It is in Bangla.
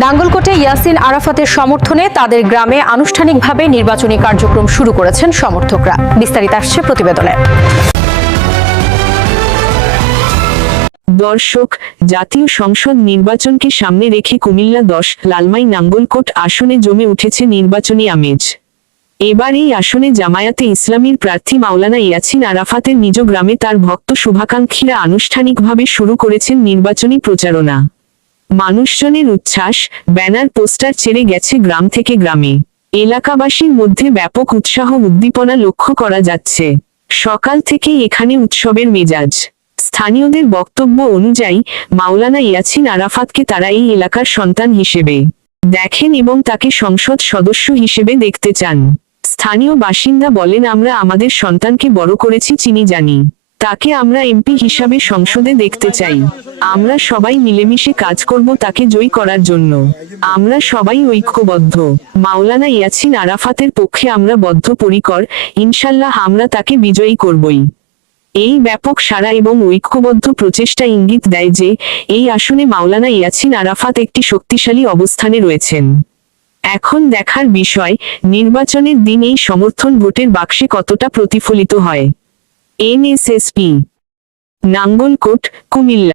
নাঙ্গলকোটে ইয়াসিন আরাফাতের সমর্থনে তাদের গ্রামে আনুষ্ঠানিকভাবে নির্বাচনী কার্যক্রম শুরু করেছেন সমর্থকরা। বিস্তারিত আসছে প্রতিবেদনে। দর্শক, জাতীয় সংসদ নির্বাচনকে সামনে রেখে কুমিল্লা দশ, লালমাই নাঙ্গলকোট আসনে জমে উঠেছে নির্বাচনী আমেজ। এবার এই আসনে জামায়াতে ইসলামীর প্রার্থী মাওলানা ইয়াছিন আরাফাতের নিজ গ্রামে তার ভক্ত শুভাকাঙ্ক্ষীরা আনুষ্ঠানিকভাবে শুরু করেছেন নির্বাচনী প্রচারণা। মানুষজনের উচ্ছ্বাস, ব্যানার, পোস্টার ছেড়ে গেছে গ্রাম থেকে গ্রামে। এলাকাবাসীর মধ্যে ব্যাপক উৎসাহ উদ্দীপনা লক্ষ্য করা যাচ্ছে। সকাল থেকেই এখানে উৎসবের মেজাজ। স্থানীয়দের বক্তব্য অনুযায়ী, মাওলানা ইয়াছিন আরাফাতকে তারা এই এলাকার সন্তান হিসেবে দেখেন এবং তাকে সংসদ সদস্য হিসেবে দেখতে চান। স্থানীয় বাসিন্দা বলেন, আমরা আমাদের সন্তানকে বড় করেছি, চিনি, জানি। তাকে আমরা এমপি হিসাবে সংসদে দেখতে চাই। আমরা সবাই মিলেমিশে কাজ করব তাকে জয়ী করার জন্য। আমরা সবাই ঐক্যবদ্ধ। মাওলানা ইয়াছিন আরাফাতের পক্ষে আমরা বদ্ধপরিকর। ইনশাল্লাহ আমরা তাকে বিজয়ী করবই। এই ব্যাপক সারা এবং ঐক্যবদ্ধ প্রচেষ্টা ইঙ্গিত দেয় যে, এই আসনে মাওলানা ইয়াছিন আরাফাত একটি শক্তিশালী অবস্থানে রয়েছেন। এখন দেখার বিষয়, নির্বাচনের দিন এই সমর্থন ভোটের বাক্সে কতটা প্রতিফলিত হয়। এনএসএসপি নাঙ্গলকোট কুমিল্লা।